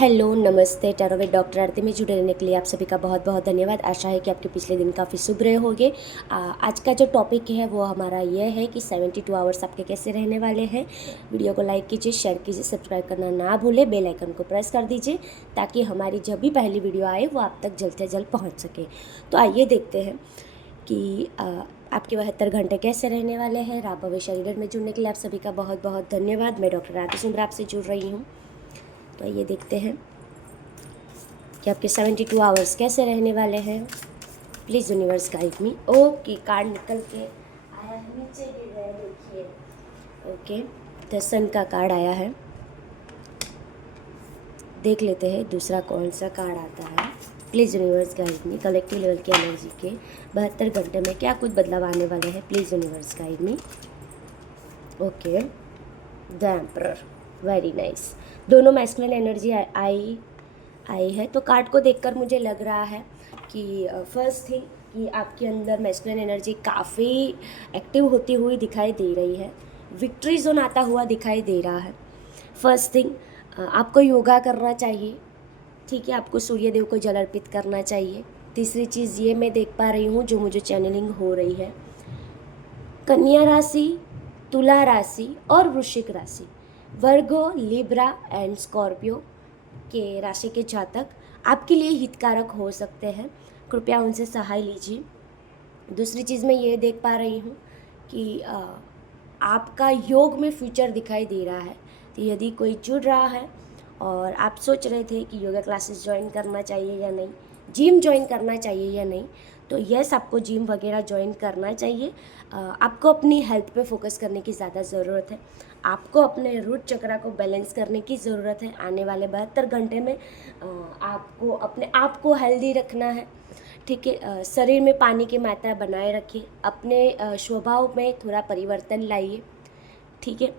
Hello नमस्ते tarot with doctor आरती में जुड़े रहने के लिए आप सभी का बहुत बहुत धन्यवाद। आशा है कि आपके पिछले दिन काफ़ी शुभ रहे होंगे। आज का जो टॉपिक है वो हमारा ये है कि 72 आवर्स आपके कैसे रहने वाले हैं। वीडियो को लाइक कीजिए, शेयर कीजिए, सब्सक्राइब करना ना भूलें, बेल आइकन को प्रेस कर दीजिए ताकि हमारी जब भी पहली वीडियो आए वो आप तक जल्द से जल्द पहुँच सके। तो आइए देखते हैं कि आपके 72 घंटे कैसे रहने वाले हैं। राब भविष्य रीडर में जुड़ने के लिए आप सभी का बहुत बहुत धन्यवाद। मैं डॉक्टर आरती सुंदर आपसे जुड़ रही हूँ। तो ये देखते हैं कि आपके 72 आवर्स कैसे रहने वाले हैं। Please universe guide me. Okay, card निकल के आया है, नीचे गिर गया, देखिए। ओके, द सन का कार्ड आया है। देख लेते हैं दूसरा कौन सा कार्ड आता है। Please universe guide me. Collective level की एनर्जी के 72 घंटे में क्या कुछ बदलाव आने वाले हैं। Please universe guide me. Okay, the emperor, very nice. दोनों मैस्कुलिन एनर्जी आई है। तो कार्ड को देखकर मुझे लग रहा है कि फर्स्ट थिंग कि आपके अंदर मैस्कुलिन एनर्जी काफ़ी एक्टिव होती हुई दिखाई दे रही है। विक्ट्री जोन आता हुआ दिखाई दे रहा है। फर्स्ट थिंग, आपको योगा करना चाहिए। ठीक है, आपको सूर्य देव को जल अर्पित करना चाहिए। तीसरी चीज़ ये मैं देख पा रही हूँ जो मुझे चैनलिंग हो रही है, कन्या राशि, तुला राशि और वृश्चिक राशि, वर्गो, लिब्रा एंड स्कॉर्पियो के राशि के जातक आपके लिए हितकारक हो सकते हैं। कृपया उनसे सहाय लीजिए। दूसरी चीज़ मैं ये देख पा रही हूँ कि आपका योग में फ्यूचर दिखाई दे रहा है। तो यदि कोई जुड़ रहा है और आप सोच रहे थे कि योगा क्लासेस ज्वाइन करना चाहिए या नहीं, जिम ज्वाइन करना चाहिए या नहीं, तो यस, आपको जिम वगैरह ज्वाइन करना चाहिए। आपको अपनी हेल्थ पे फोकस करने की ज़्यादा ज़रूरत है। आपको अपने रूट चक्रा को बैलेंस करने की ज़रूरत है। आने वाले 72 घंटे में आपको अपने आप को हेल्दी रखना है। ठीक है, शरीर में पानी की मात्रा बनाए रखिए। अपने स्वभाव में थोड़ा परिवर्तन लाइए। ठीक है,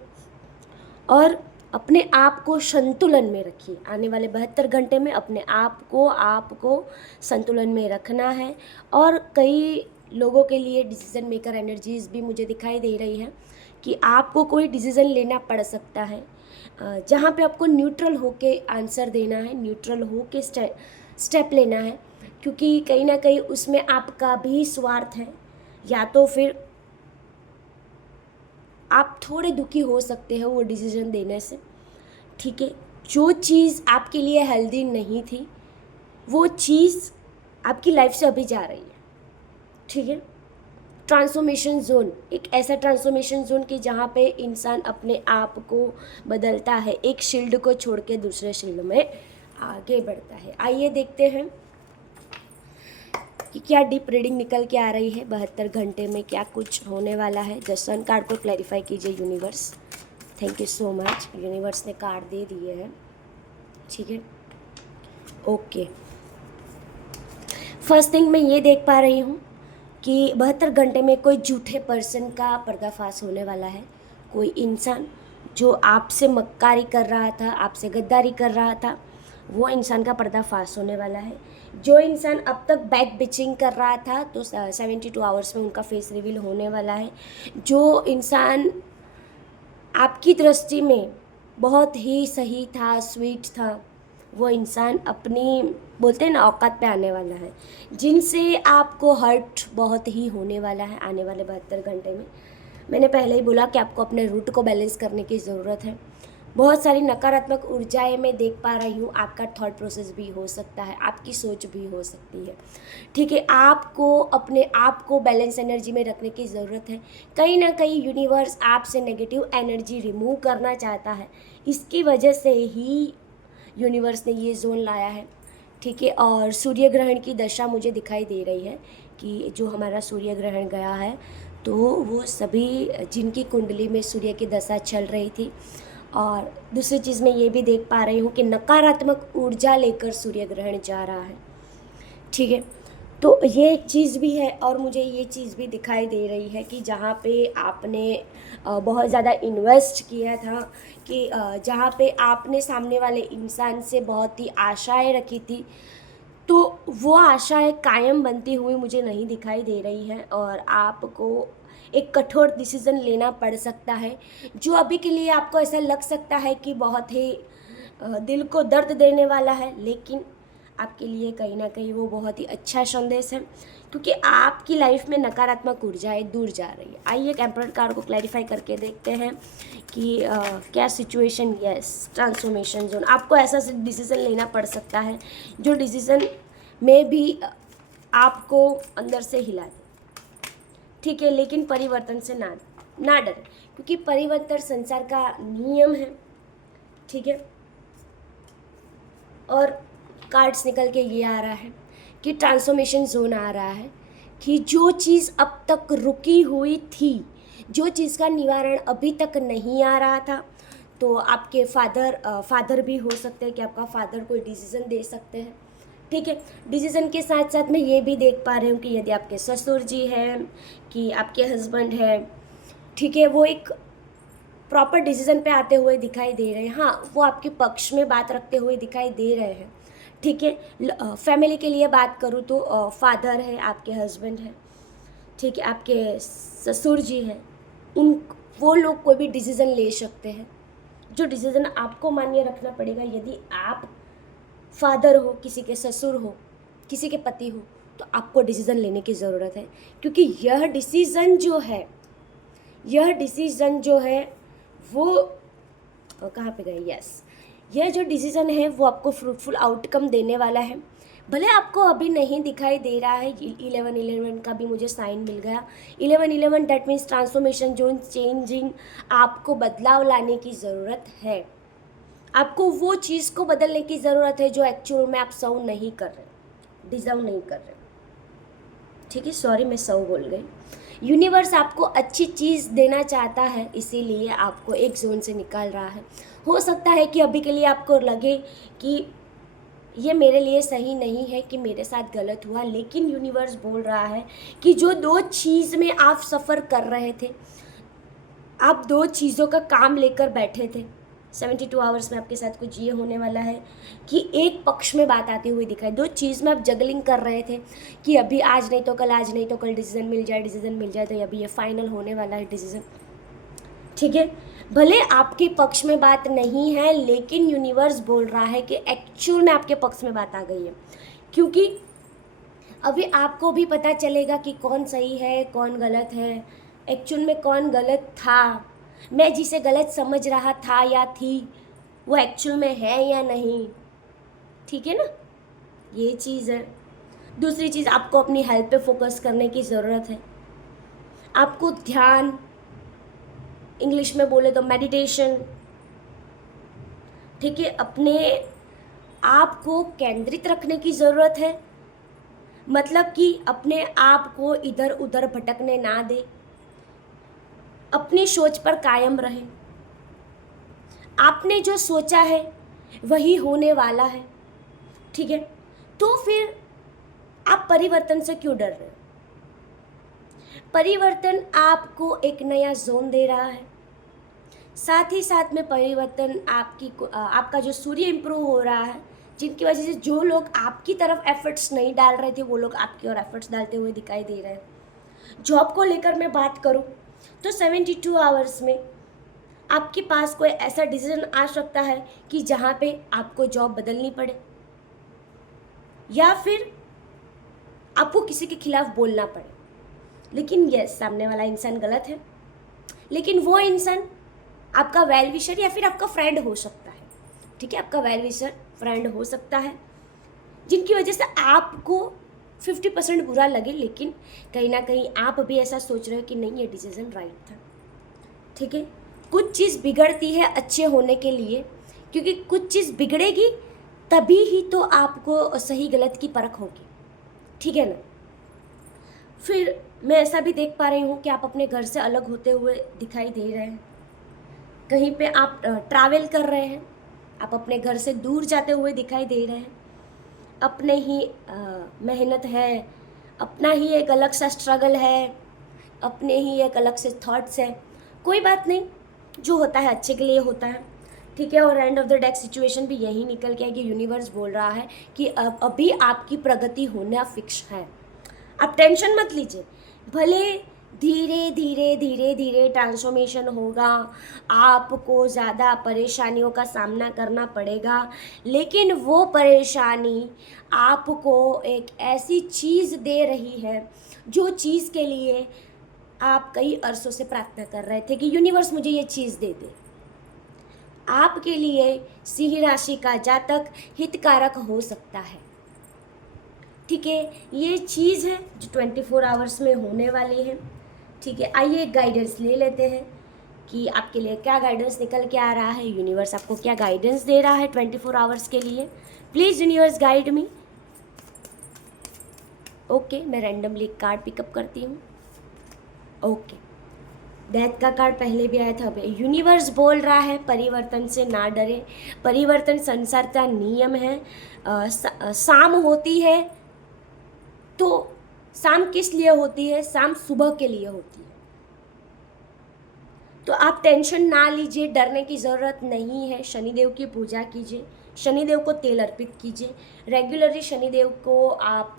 और अपने आप को संतुलन में रखिए। आने वाले 72 घंटे में अपने आपको संतुलन में रखना है। और कई लोगों के लिए डिसीजन मेकर एनर्जीज भी मुझे दिखाई दे रही है कि आपको कोई डिसीज़न लेना पड़ सकता है जहाँ पे आपको न्यूट्रल होके आंसर देना है, न्यूट्रल होके स्टेप लेना है, क्योंकि कहीं ना कहीं उसमें आपका भी स्वार्थ है, या तो फिर आप थोड़े दुखी हो सकते हो वो डिसीज़न देने से। ठीक है, जो चीज़ आपके लिए हेल्दी नहीं थी वो चीज़ आपकी लाइफ से अभी जा रही है। ठीक है, ट्रांसफॉर्मेशन जोन, एक ऐसा ट्रांसफॉर्मेशन जोन कि जहाँ पे इंसान अपने आप को बदलता है, एक शील्ड को छोड़ के दूसरे शील्ड में आगे बढ़ता है। आइए देखते हैं कि क्या डीप रीडिंग निकल के आ रही है। 72 घंटे में क्या कुछ होने वाला है। द सन कार्ड को क्लैरिफाई कीजिए universe. Thank you so much. Universe ने कार्ड दे दिए हैं। ठीक है, ओके। फर्स्ट थिंग मैं ये देख पा रही हूँ कि 72 घंटे में कोई झूठे पर्सन का पर्दाफाश होने वाला है। कोई इंसान जो आपसे मक्कारी कर रहा था, आपसे गद्दारी कर रहा था, वो इंसान का पर्दाफाश होने वाला है। जो इंसान अब तक बैक बिचिंग कर रहा था, तो 72 आवर्स में उनका फेस रिवील होने वाला है। जो इंसान आपकी दृष्टि में बहुत ही सही था, स्वीट था, वो इंसान अपनी, बोलते हैं ना, औकात पे आने वाला है। जिनसे आपको हर्ट बहुत ही होने वाला है आने वाले 72 घंटे में। मैंने पहले ही बोला कि आपको अपने रूट को बैलेंस करने की ज़रूरत है। बहुत सारी नकारात्मक ऊर्जाएं मैं देख पा रही हूँ। आपका थॉट प्रोसेस भी हो सकता है, आपकी सोच भी हो सकती है। ठीक है, आपको अपने आप को बैलेंस एनर्जी में रखने की ज़रूरत है। कहीं ना कहीं यूनिवर्स आपसे नेगेटिव एनर्जी रिमूव करना चाहता है। इसकी वजह से ही यूनिवर्स ने ये जोन लाया है। ठीक है, और सूर्य ग्रहण की दशा मुझे दिखाई दे रही है कि जो हमारा सूर्य ग्रहण गया है, तो वो सभी जिनकी कुंडली में सूर्य की दशा चल रही थी। और दूसरी चीज़ मैं ये भी देख पा रही हूँ कि नकारात्मक ऊर्जा लेकर सूर्य ग्रहण जा रहा है। ठीक है, तो ये एक चीज़ भी है। और मुझे ये चीज़ भी दिखाई दे रही है कि जहाँ पे आपने बहुत ज़्यादा इन्वेस्ट किया था, कि जहाँ पे आपने सामने वाले इंसान से बहुत ही आशाएं रखी थी, तो वो आशाएं कायम बनती हुई मुझे नहीं दिखाई दे रही है। और आपको एक कठोर डिसीज़न लेना पड़ सकता है, जो अभी के लिए आपको ऐसा लग सकता है कि बहुत ही दिल को दर्द देने वाला है, लेकिन आपके लिए कहीं ना कहीं वो बहुत ही अच्छा संदेश है, क्योंकि आपकी लाइफ में नकारात्मक ऊर्जाएं दूर जा रही है। आइए एक एम्परर कार्ड को क्लैरिफाई करके देखते हैं कि क्या सिचुएशन। Yes, transformation zone. आपको ऐसा डिसीज़न लेना पड़ सकता है जो डिसीज़न में भी आपको अंदर से हिला दे, ठीक है, लेकिन परिवर्तन से ना डरे, क्योंकि परिवर्तन संसार का नियम है, ठीक है। और कार्ड्स निकल के ये आ रहा है कि ट्रांसफॉर्मेशन जोन आ रहा है, कि जो चीज़ अब तक रुकी हुई थी, जो चीज़ का निवारण अभी तक नहीं आ रहा था, तो आपके फादर भी हो सकते हैं कि आपका फादर कोई डिसीज़न दे सकते हैं, ठीक है। डिसीज़न के साथ साथ मैं ये भी देख पा रही हूँ कि यदि आपके ससुर जी हैं कि आपके हस्बैंड है, ठीक है, वो एक प्रॉपर डिसीज़न पे आते हुए दिखाई दे रहे हैं। हाँ, वो आपके पक्ष में बात रखते हुए दिखाई दे रहे हैं, ठीक है। फैमिली के लिए बात करूँ तो फादर है, आपके हस्बैंड है, ठीक है, आपके ससुर जी हैं, वो लोग कोई भी डिसीज़न ले सकते हैं, जो डिसीज़न आपको मान्य रखना पड़ेगा। यदि आप फादर हो, किसी के ससुर हो, किसी के पति हो, तो आपको डिसीज़न लेने की ज़रूरत है, क्योंकि यह डिसीज़न जो है वो कहाँ पे गए। यस, यह जो डिसीज़न है वो आपको फ्रूटफुल आउटकम देने वाला है। भले आपको अभी नहीं दिखाई दे रहा है, 11-11 का भी मुझे साइन मिल गया। 11-11 that means transformation zone, changing. आपको बदलाव लाने की ज़रूरत है, आपको वो चीज़ को बदलने की ज़रूरत है जो एक्चुअल में आप सर्व नहीं कर रहे, डिज़र्व नहीं कर रहे, ठीक है। सॉरी, मैं सर्व बोल गई। यूनिवर्स आपको अच्छी चीज़ देना चाहता है, इसीलिए आपको एक जोन से निकाल रहा है। हो सकता है कि अभी के लिए आपको लगे कि ये मेरे लिए सही नहीं है, कि मेरे साथ गलत हुआ, लेकिन यूनिवर्स बोल रहा है कि जो दो चीज़ में आप सफ़र कर रहे थे, आप दो चीज़ों का काम लेकर बैठे थे, 72 आवर्स में आपके साथ कुछ ये होने वाला है कि एक पक्ष में बात आती हुई दिखाई, दो चीज़ में आप जगलिंग कर रहे थे कि अभी आज नहीं तो कल, आज नहीं तो कल डिसीज़न मिल जाए, तो अभी ये फाइनल होने वाला है डिसीज़न, ठीक है। भले आपके पक्ष में बात नहीं है, लेकिन यूनिवर्स बोल रहा है कि एक्चुअल में आपके पक्ष में बात आ गई है, क्योंकि अभी आपको भी पता चलेगा कि कौन सही है, कौन गलत है, एक्चुअल में कौन गलत था, मैं जिसे गलत समझ रहा था या थी वो एक्चुअल में है या नहीं, ठीक है ना। ये चीज़ है। दूसरी चीज़, आपको अपनी हेल्थ पे फोकस करने की ज़रूरत है। आपको ध्यान, इंग्लिश में बोले तो मेडिटेशन, ठीक है, अपने आप को केंद्रित रखने की ज़रूरत है। मतलब कि अपने आप को इधर उधर भटकने ना दे, अपनी सोच पर कायम रहे। आपने जो सोचा है वही होने वाला है, ठीक है। तो फिर आप परिवर्तन से क्यों डर रहे हो? परिवर्तन आपको एक नया जोन दे रहा है, साथ ही साथ में परिवर्तन आपका जो सूर्य इम्प्रूव हो रहा है, जिनकी वजह से जो लोग आपकी तरफ एफर्ट्स नहीं डाल रहे थे वो लोग आपकी ओर एफर्ट्स डालते हुए दिखाई दे रहे हैं। जॉब को लेकर मैं बात करूं तो 72 आवर्स में आपके पास कोई ऐसा डिसीजन आ सकता है कि जहाँ पे आपको जॉब बदलनी पड़े, या फिर आपको किसी के खिलाफ बोलना पड़े। लेकिन यस, सामने वाला इंसान गलत है, लेकिन वो इंसान आपका वेल विशर या फिर आपका फ्रेंड हो सकता है, ठीक है, आपका वेल विशर फ्रेंड हो सकता है, जिनकी वजह से आपको 50% बुरा लगे, लेकिन कहीं ना कहीं आप अभी ऐसा सोच रहे हो कि नहीं, ये डिसीजन राइट था, ठीक है। कुछ चीज़ बिगड़ती है अच्छे होने के लिए, क्योंकि कुछ चीज़ बिगड़ेगी तभी ही तो आपको सही गलत की परख होगी, ठीक है ना। फिर मैं ऐसा भी देख पा रही हूँ कि आप अपने घर से अलग होते हुए दिखाई दे रहे हैं, कहीं पे आप ट्रैवल कर रहे हैं, आप अपने घर से दूर जाते हुए दिखाई दे रहे हैं। अपने ही मेहनत है, अपना ही एक अलग सा स्ट्रगल है, अपने ही एक अलग से थॉट्स है। कोई बात नहीं, जो होता है अच्छे के लिए होता है, ठीक है। और end of the deck situation भी यही निकल के है कि यूनिवर्स बोल रहा है कि अभी आपकी प्रगति होना फिक्स है। आप टेंशन मत लीजिए, भले धीरे धीरे धीरे धीरे ट्रांसफॉर्मेशन होगा, आपको ज़्यादा परेशानियों का सामना करना पड़ेगा, लेकिन वो परेशानी आपको एक ऐसी चीज़ दे रही है जो चीज़ के लिए आप कई अरसों से प्रार्थना कर रहे थे कि यूनिवर्स मुझे ये चीज़ दे दे। आपके लिए सिंह राशि का जातक हितकारक हो सकता है, ठीक है। ये चीज़ है जो 24 आवर्स में होने वाली है, ठीक है। आइए गाइडेंस ले लेते हैं कि आपके लिए क्या गाइडेंस निकल के आ रहा है, यूनिवर्स आपको क्या गाइडेंस दे रहा है 24 आवर्स के लिए। Please universe guide me. Okay, मैं रैंडमली कार्ड पिकअप करती हूँ। ओके, डेथ का कार्ड पहले भी आया था। अब यूनिवर्स बोल रहा है परिवर्तन से ना डरे, परिवर्तन संसार का नियम है। शाम होती है तो शाम किस लिए होती है? शाम सुबह के लिए होती है। तो आप टेंशन ना लीजिए, डरने की ज़रूरत नहीं है। शनिदेव की पूजा कीजिए, शनिदेव को तेल अर्पित कीजिए। रेगुलरली शनिदेव को आप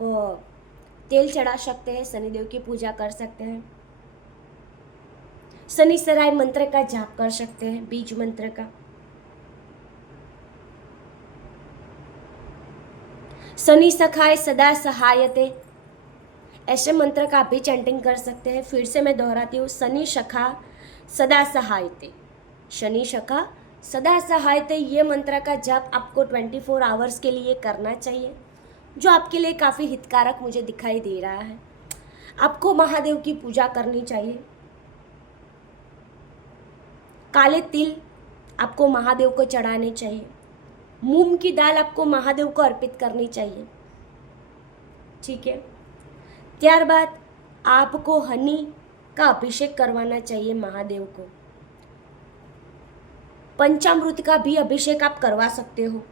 तेल चढ़ा सकते हैं, शनिदेव की पूजा कर सकते हैं। शनि सराय मंत्र का जाप कर सकते हैं, बीज मंत्र का। शनि सखाय सदा सहायते, ऐसे मंत्र का भी चैंटिंग कर सकते हैं। फिर से मैं दोहराती हूँ, शनि सखा सदा सहायते, शनि सखा सदा सहायते, ये मंत्र का जाप आपको 24 आवर्स के लिए करना चाहिए, जो आपके लिए काफ़ी हितकारक मुझे दिखाई दे रहा है। आपको महादेव की पूजा करनी चाहिए। काले तिल आपको महादेव को चढ़ाने चाहिए। मूंग की दाल आपको महादेव को अर्पित करनी चाहिए, ठीक है। त्यारबाद आपको हनी का अभिषेक करवाना चाहिए महादेव को। पंचामृत का भी अभिषेक आप करवा सकते हो,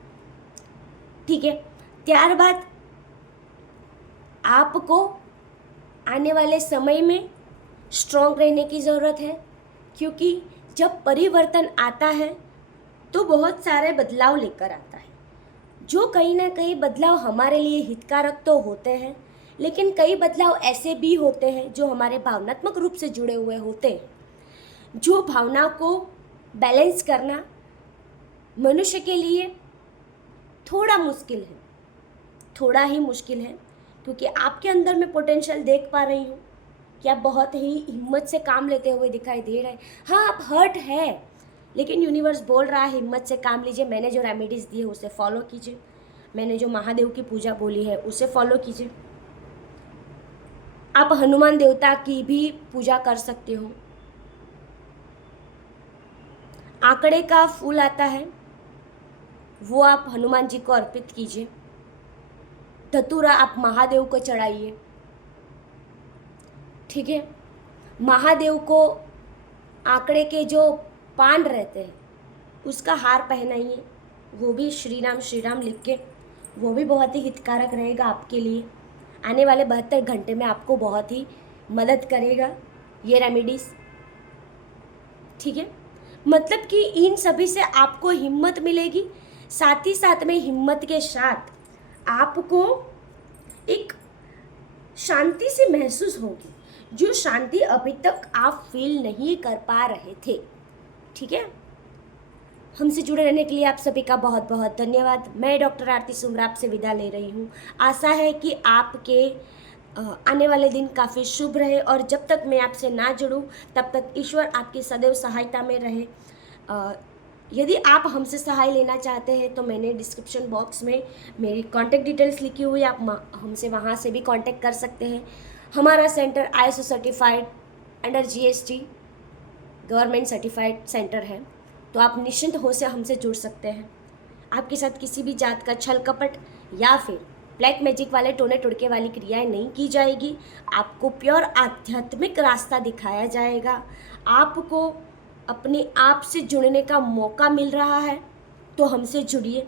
ठीक है। त्यारबाद आपको आने वाले समय में स्ट्रॉन्ग रहने की ज़रूरत है, क्योंकि जब परिवर्तन आता है तो बहुत सारे बदलाव लेकर आता है, जो कहीं ना कहीं बदलाव हमारे लिए हितकारक तो होते हैं, लेकिन कई बदलाव ऐसे भी होते हैं जो हमारे भावनात्मक रूप से जुड़े हुए होते हैं। जो भावना को बैलेंस करना मनुष्य के लिए थोड़ा मुश्किल है, थोड़ा ही मुश्किल है, क्योंकि आपके अंदर मैं पोटेंशियल देख पा रही हूँ कि आप बहुत ही हिम्मत से काम लेते हुए दिखाई दे रहे हैं। हाँ, आप हर्ट है, लेकिन यूनिवर्स बोल रहा है हिम्मत से काम लीजिए। मैंने जो रेमेडीज़ दी है उसे फॉलो कीजिए, मैंने जो महादेव की पूजा बोली है उसे फॉलो कीजिए। आप हनुमान देवता की भी पूजा कर सकते हो। आंकड़े का फूल आता है, वो आप हनुमान जी को अर्पित कीजिए। धतूरा आप महादेव को चढ़ाइए, ठीक है। महादेव को आंकड़े के जो पान रहते हैं उसका हार पहनाइए, वो भी श्री राम लिख के, वो भी बहुत ही हितकारक रहेगा आपके लिए। आने वाले 72 घंटे में आपको बहुत ही मदद करेगा ये रेमेडीज़, ठीक है। मतलब कि इन सभी से आपको हिम्मत मिलेगी, साथ ही साथ में हिम्मत के साथ आपको एक शांति से महसूस होगी, जो शांति अभी तक आप फील नहीं कर पा रहे थे, ठीक है। हमसे जुड़े रहने के लिए आप सभी का बहुत बहुत धन्यवाद। मैं डॉक्टर आरती सुमरा आपसे विदा ले रही हूँ। आशा है कि आपके आने वाले दिन काफ़ी शुभ रहे, और जब तक मैं आपसे ना जुड़ूँ तब तक ईश्वर आपकी सदैव सहायता में रहे। यदि आप हमसे सहाय लेना चाहते हैं तो मैंने डिस्क्रिप्शन बॉक्स में मेरी कॉन्टैक्ट डिटेल्स लिखी हुई है, आप हमसे वहाँ से भी कॉन्टैक्ट कर सकते हैं। हमारा centre ISO certified under GST government certified centre है, तो आप निश्चिंत हो से हमसे जुड़ सकते हैं। आपके साथ किसी भी जात का छल कपट या फिर ब्लैक मैजिक वाले टोने टुड़के वाली क्रियाएं नहीं की जाएगी। आपको प्योर आध्यात्मिक रास्ता दिखाया जाएगा। आपको अपने आप से जुड़ने का मौका मिल रहा है, तो हमसे जुड़िए,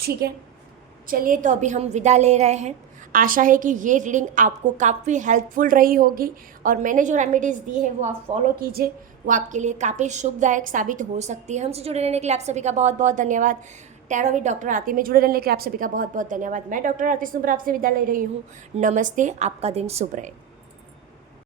ठीक है। चलिए, तो अभी हम विदा ले रहे हैं। आशा है कि ये रीडिंग आपको काफ़ी हेल्पफुल रही होगी, और मैंने जो रेमेडीज़ दी है वो आप फॉलो कीजिए, वो आपके लिए काफ़ी शुभदायक साबित हो सकती है। हमसे जुड़े रहने के लिए आप सभी का बहुत बहुत धन्यवाद। टैरो विद डॉक्टर आरती में जुड़े रहने के लिए आप सभी का बहुत बहुत धन्यवाद। मैं डॉक्टर आरती सुमरा आपसे विदा ले रही हूँ। नमस्ते, आपका दिन शुभ रहे।